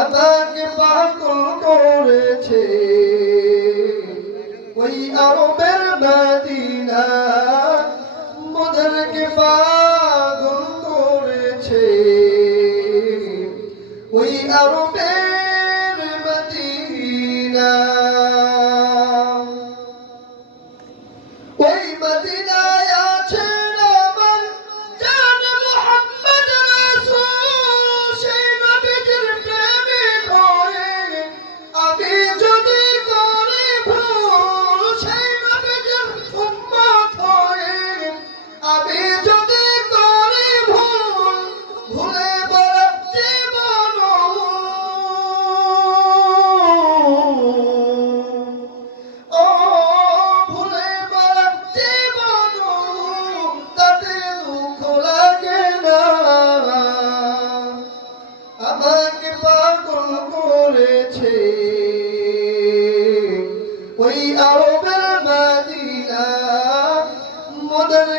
আমাকে পাগল করেছে ওই আরবের মদিনা, মোদেরকে পাগল করেছে ওই আরবের মদিনা। ওই মদিনায় আছেন আমার জান মুহাম্মদ রাসূল, সেই নবীজির প্রেমিক হয়ে আমি যদি করি ভুল, সেই নবীজির উম্মত হয়ে আমি যদি করি ভুল, ভুলে বলা জীবন ও ভুলে বলা জীবন, তাতে দুঃখ লাগে না। আমাকে পাগল করেছে ওই আরবের মদিনা, মোদের